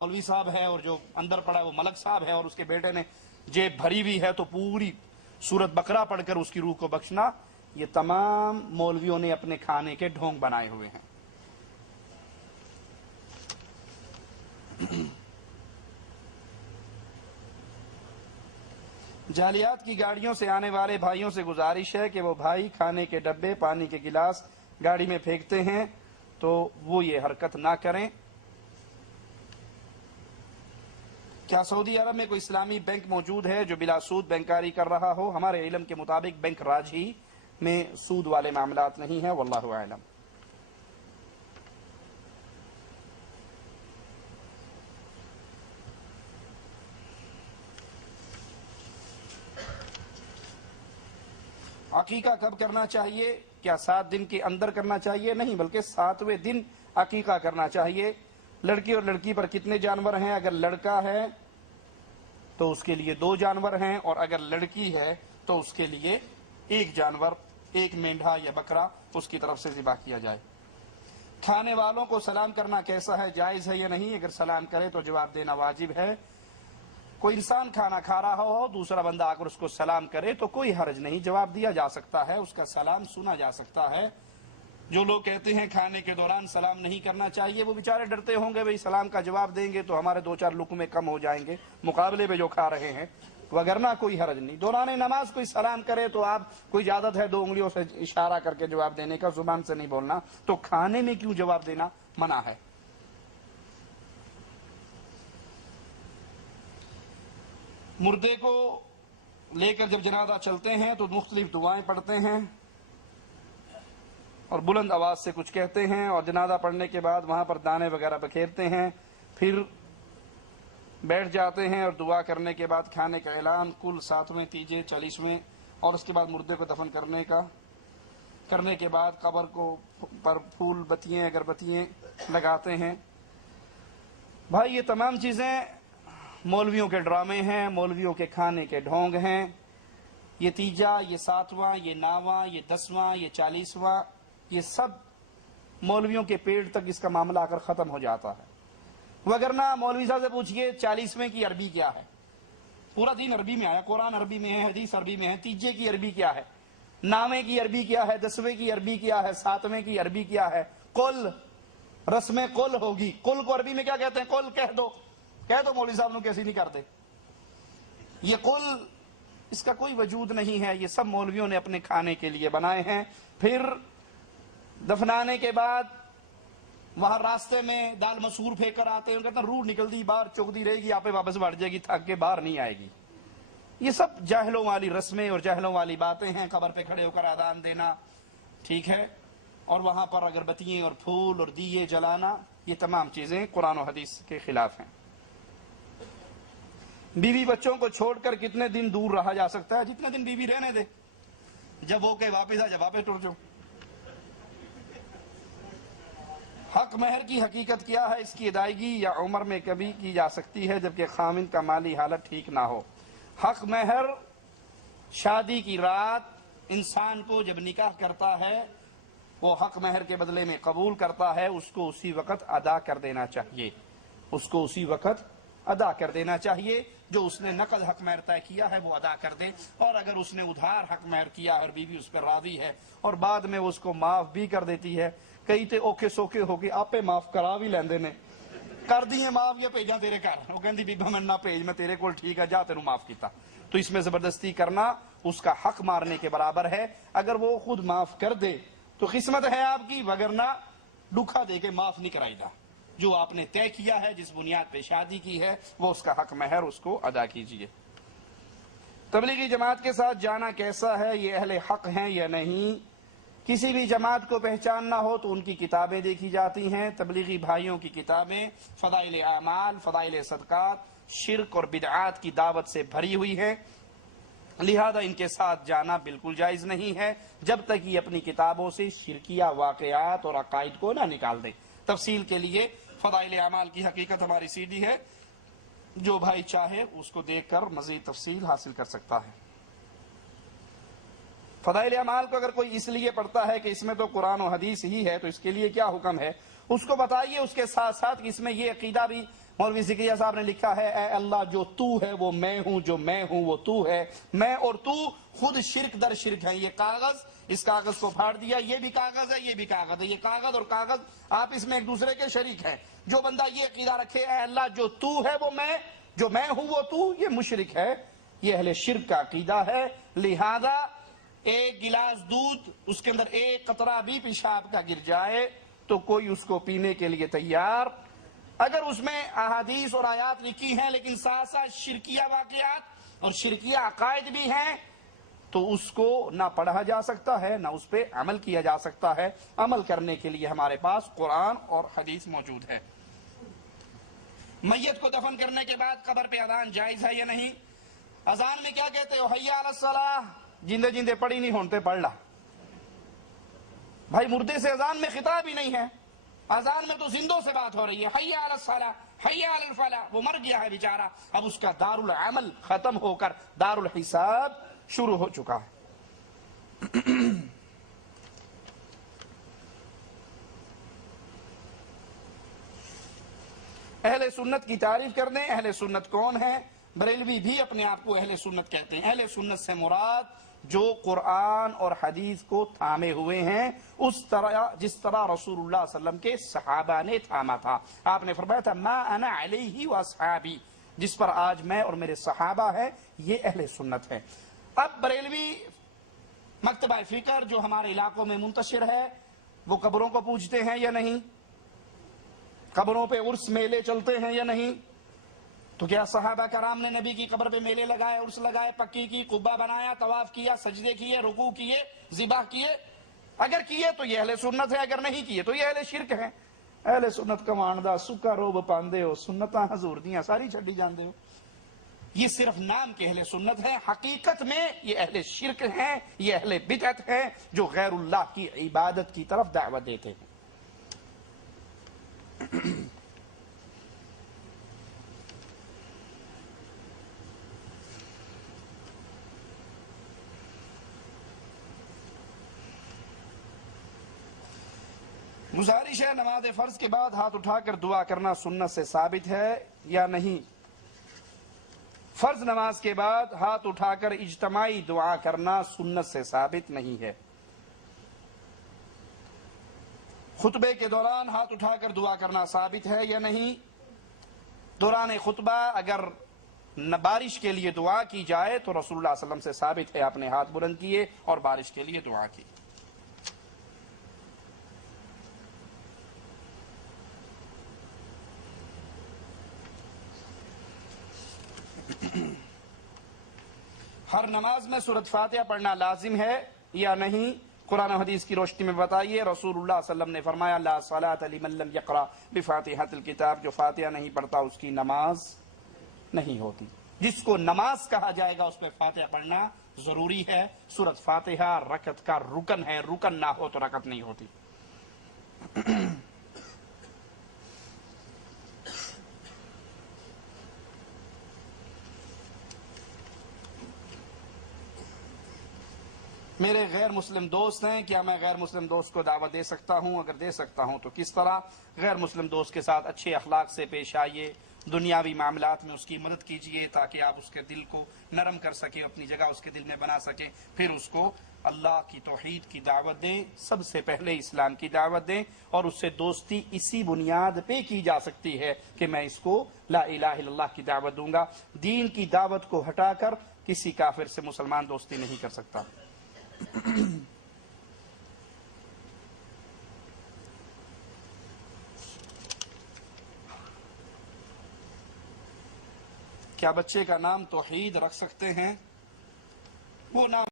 مولوی صاحب ہے اور جو اندر پڑا ہے وہ ملک صاحب ہے اور اس کے بیٹے نے جیب بھری ہوئی ہے تو پوری سورت بقرہ پڑھ کر اس کی روح کو بخشنا، یہ تمام مولویوں نے اپنے کھانے کے ڈھونگ بنائے ہوئے ہیں۔ جعلیات کی گاڑیوں سے آنے والے بھائیوں سے گزارش ہے کہ وہ بھائی کھانے کے ڈبے، پانی کے گلاس گاڑی میں پھینکتے ہیں تو وہ یہ حرکت نہ کریں۔ کیا سعودی عرب میں کوئی اسلامی بینک موجود ہے جو بلا سود بینکاری کر رہا ہو؟ ہمارے علم کے مطابق بینک راج ہی میں سود والے معاملات نہیں ہیں، واللہ اعلم۔ عقیقہ کب کرنا چاہیے؟ کیا 7 دن کے اندر کرنا چاہیے؟ نہیں، بلکہ 7ویں دن عقیقہ کرنا چاہیے۔ لڑکی اور لڑکی پر کتنے جانور ہیں؟ اگر لڑکا ہے تو اس کے لیے 2 جانور ہیں، اور اگر لڑکی ہے تو اس کے لیے 1 جانور، 1 مینڈھا یا بکرا اس کی طرف سے ذبح کیا جائے۔ کھانے والوں کو سلام کرنا کیسا ہے؟ جائز ہے یا نہیں؟ اگر سلام کرے تو جواب دینا واجب ہے۔ کوئی انسان کھانا کھا رہا ہو، دوسرا بندہ آ کر اس کو سلام کرے تو کوئی حرج نہیں، جواب دیا جا سکتا ہے، اس کا سلام سنا جا سکتا ہے۔ جو لوگ کہتے ہیں کھانے کے دوران سلام نہیں کرنا چاہیے، وہ بیچارے ڈرتے ہوں گے بھئی سلام کا جواب دیں گے تو ہمارے 2-4 لقمے کم ہو جائیں گے مقابلے میں جو کھا رہے ہیں، وگرنہ کوئی حرج نہیں۔ دوران نماز کوئی سلام کرے تو آپ کوئی اجازت ہے 2 انگلیوں سے اشارہ کر کے جواب دینے کا، زبان سے نہیں بولنا، تو کھانے میں کیوں جواب دینا منع ہے۔ مردے کو لے کر جب جنازہ چلتے ہیں تو مختلف دعائیں پڑھتے ہیں اور بلند آواز سے کچھ کہتے ہیں، اور جنازہ پڑھنے کے بعد وہاں پر دانے وغیرہ بکھیرتے ہیں، پھر بیٹھ جاتے ہیں اور دعا کرنے کے بعد کھانے کا اعلان، کل 7ویں، تیجے، 40ویں، اور اس کے بعد مردے کو دفن کرنے کے بعد قبر کو پر پھول بتیاں اگربتیاں لگاتے ہیں۔ بھائی یہ تمام چیزیں مولویوں کے ڈرامے ہیں، مولویوں کے کھانے کے ڈھونگ ہیں۔ یہ تیجا، یہ 7واں، یہ 9واں، یہ 10واں، یہ 40واں، یہ سب مولویوں کے پیٹ تک اس کا معاملہ آ کر ختم ہو جاتا ہے۔ وگرنہ مولوی صاحب سے پوچھئے 40ویں کی عربی کیا ہے؟ پورا دین عربی میں آیا، قرآن عربی میں ہے، حدیث عربی میں ہے۔ تیجے کی عربی کیا ہے؟ 9ویں کی عربی کیا ہے؟ 10ویں کی عربی کیا ہے؟ 7ویں کی عربی کیا ہے؟ قل، رسم قل ہوگی۔ قل کو عربی میں کیا کہتے ہیں؟ قل کہہ دو مولوی صاحب نے کیسی نہیں کرتے۔ یہ قل، اس کا کوئی وجود نہیں ہے، یہ سب مولویوں نے اپنے کھانے کے لیے بنائے ہیں۔ پھر دفنانے کے بعد وہاں راستے میں دال مسور پھینک کر آتے ہیں، کہتے ہیں روح نکل دی باہر، چگتی رہے گی، آپ واپس بڑھ جائے گی، تھک کے باہر نہیں آئے گی۔ یہ سب جاہلوں والی رسمیں اور جاہلوں والی باتیں ہیں۔ قبر پہ کھڑے ہو کر اذان دینا ٹھیک ہے، اور وہاں پر اگربتیاں اور پھول اور دیے جلانا، یہ تمام چیزیں قرآن و حدیث کے خلاف ہیں۔ بیوی بچوں کو چھوڑ کر کتنے دن دور رہا جا سکتا ہے؟ جتنے دن بیوی رہنے دے، جب ہو کے واپس آ جب واپس ٹر جاؤ۔ حق مہر کی حقیقت کیا ہے؟ اس کی ادائیگی یا عمر میں کبھی کی جا سکتی ہے جبکہ خاوند کا مالی حالت ٹھیک نہ ہو؟ حق مہر شادی کی رات انسان کو جب نکاح کرتا ہے، وہ حق مہر کے بدلے میں قبول کرتا ہے، اس کو اسی وقت ادا کر دینا چاہیے، اس کو اسی وقت ادا کر دینا چاہیے۔ جو اس نے نقد حق مہر طے کیا ہے وہ ادا کر دے، اور اگر اس نے ادھار حق مہر کیا ہے اور بیوی اس پر راضی ہے اور بعد میں اس کو معاف بھی کر دیتی ہے، کئی تے اوکھے سوکھے ہو کے آپے معاف کرا بھی لیندے نے، کر دیے معاف یا بھیجاں تیرے گھر، وہ کہندی بیبا میں نہ بھیج، میں تیرے کول ٹھیک ہے، جا تینوں معاف کیتا۔ تو اس میں زبردستی کرنا اس کا حق مارنے کے برابر ہے۔ اگر وہ خود معاف کر دے تو قسمت ہے آپ کی، وگرنہ ڈکھا دے کے معاف نہیں کرائی دا۔ جو آپ نے طے کیا ہے، جس بنیاد پہ شادی کی ہے، وہ اس کا حق مہر اس کو ادا کیجیے۔ تبلیغی جماعت کے ساتھ جانا کیسا ہے؟ یہ اہل حق ہیں یا نہیں؟ کسی بھی جماعت کو پہچاننا ہو تو ان کی کتابیں دیکھی جاتی ہیں۔ تبلیغی بھائیوں کی کتابیں فضائل اعمال، فضائل صدقات، شرک اور بدعات کی دعوت سے بھری ہوئی ہیں، لہذا ان کے ساتھ جانا بالکل جائز نہیں ہے جب تک یہ اپنی کتابوں سے شرکیہ واقعات اور عقائد کو نہ نکال دیں۔ تفصیل کے لیے فضائل اعمال کی حقیقت ہماری CD ہے، جو بھائی چاہے اس کو دیکھ کر مزید تفصیل حاصل کر سکتا ہے۔ فضائل اعمال کو اگر کوئی اس لیے پڑھتا ہے کہ اس میں تو قرآن و حدیث ہی ہے تو اس کے لیے کیا حکم ہے، اس کو بتائیے۔ اس کے ساتھ ساتھ اس میں یہ عقیدہ بھی مولوی ذکیہ صاحب نے لکھا ہے اے اللہ جو تو ہے وہ میں ہوں، جو میں ہوں وہ تو ہے، میں اور تو خود شرک در شرک ہیں۔ یہ کاغذ، اس کاغذ کو پھاڑ دیا، یہ بھی کاغذ ہے، یہ بھی کاغذ ہے، یہ کاغذ اور کاغذ آپس میں ایک دوسرے کے شریک ہیں۔ جو بندہ یہ عقیدہ رکھے اے اللہ جو تو ہے وہ میں، جو میں ہوں وہ تو، یہ مشرک ہے، یہ اہل شرک کا عقیدہ ہے۔ لہذا ایک گلاس دودھ، اس کے اندر ایک قطرہ بھی پیشاب کا گر جائے تو کوئی اس کو پینے کے لیے تیار، اگر اس میں احادیث اور آیات لکھی ہیں لیکن ساتھ ساتھ شرکیہ واقعات اور شرکیہ عقائد بھی ہیں تو اس کو نہ پڑھا جا سکتا ہے، نہ اس پہ عمل کیا جا سکتا ہے۔ عمل کرنے کے لیے ہمارے پاس قرآن اور حدیث موجود ہے۔ میت کو دفن کرنے کے بعد قبر پہ اذان جائز ہے یا نہیں؟ اذان میں کیا کہتے ہو؟ حی علی الصلاۃ، جندے جندے پڑھی نہیں ہونتے پڑھ لا بھائی، مردے سے اذان میں خطاب ہی نہیں ہے، اذان میں تو زندوں سے بات ہو رہی ہے۔ حی علی الصلاۃ، حی علی الفلاح، وہ مر گیا ہے بیچارہ، اب اس کا دار العمل ختم ہو کر دار الحساب شروع ہو چکا ہے۔ اہل سنت کی تعریف کر دیں۔ اہل سنت کون ہے؟ بریلوی بھی اپنے آپ کو اہل سنت کہتے ہیں۔ اہل سنت سے مراد جو قرآن اور حدیث کو تھامے ہوئے ہیں اس طرح جس طرح رسول اللہ صلی اللہ علیہ وسلم کے صحابہ نے تھاما تھا۔ آپ نے فرمایا تھا ما انا علیہ واصحابی، جس پر آج میں اور میرے صحابہ ہیں، یہ اہل سنت ہے۔ اب بریلوی مکتبہ فکر جو ہمارے علاقوں میں منتشر ہے، وہ قبروں کو پوجتے ہیں یا نہیں؟ قبروں پہ عرس میلے چلتے ہیں یا نہیں؟ تو کیا صحابہ کرام نے نبی کی قبر پہ میلے لگائے، عرس لگائے، پکی کی، قبہ بنایا، طواف کیا، سجدے کیے، رکوع کیے، ذبح کیے؟ اگر کیے تو یہ اہل سنت ہے، اگر نہیں کیے تو یہ اہل شرک ہے۔ اہل سنت کمانڈا سکا روب پاندے ہو، سنتاں حضور دیاں ساری چھڈی جاندے ہو۔ یہ صرف نام کے اہل سنت ہیں، حقیقت میں یہ اہل شرک ہیں، یہ اہل بدعت ہیں جو غیر اللہ کی عبادت کی طرف دعوت دیتے ہیں۔ گزارش ہے نماز فرض کے بعد ہاتھ اٹھا کر دعا کرنا سنت سے ثابت ہے یا نہیں؟ فرض نماز کے بعد ہاتھ اٹھا کر اجتماعی دعا کرنا سنت سے ثابت نہیں ہے۔ خطبے کے دوران ہاتھ اٹھا کر دعا کرنا ثابت ہے یا نہیں؟ دوران خطبہ اگر بارش کے لیے دعا کی جائے تو رسول اللہ صلی اللہ علیہ وسلم سے ثابت ہے، آپ نے ہاتھ بلند کیے اور بارش کے لیے دعا کی۔ ہر نماز میں سورۃ فاتحہ پڑھنا لازم ہے یا نہیں؟ قرآن و حدیث کی روشنی میں بتائیے۔ رسول اللہ صلی اللہ علیہ وسلم نے فرمایا لا صلاۃ لمن لم یقرأ بفاتحۃ الکتاب، جو فاتحہ نہیں پڑھتا اس کی نماز نہیں ہوتی۔ جس کو نماز کہا جائے گا اس پہ فاتحہ پڑھنا ضروری ہے۔ سورۃ فاتحہ رکعت کا رکن ہے، رکن نہ ہو تو رکعت نہیں ہوتی۔ میرے غیر مسلم دوست ہیں، کیا میں غیر مسلم دوست کو دعوت دے سکتا ہوں؟ اگر دے سکتا ہوں تو کس طرح؟ غیر مسلم دوست کے ساتھ اچھے اخلاق سے پیش آئیے، دنیاوی معاملات میں اس کی مدد کیجیے تاکہ آپ اس کے دل کو نرم کر سکیں، اپنی جگہ اس کے دل میں بنا سکیں، پھر اس کو اللہ کی توحید کی دعوت دیں، سب سے پہلے اسلام کی دعوت دیں، اور اس سے دوستی اسی بنیاد پہ کی جا سکتی ہے کہ میں اس کو لا الہ الا اللہ کی دعوت دوں گا۔ دین کی دعوت کو ہٹا کر کسی کافر سے مسلمان دوستی نہیں کر سکتا۔ کیا بچے کا نام توحید رکھ سکتے ہیں؟ وہ نام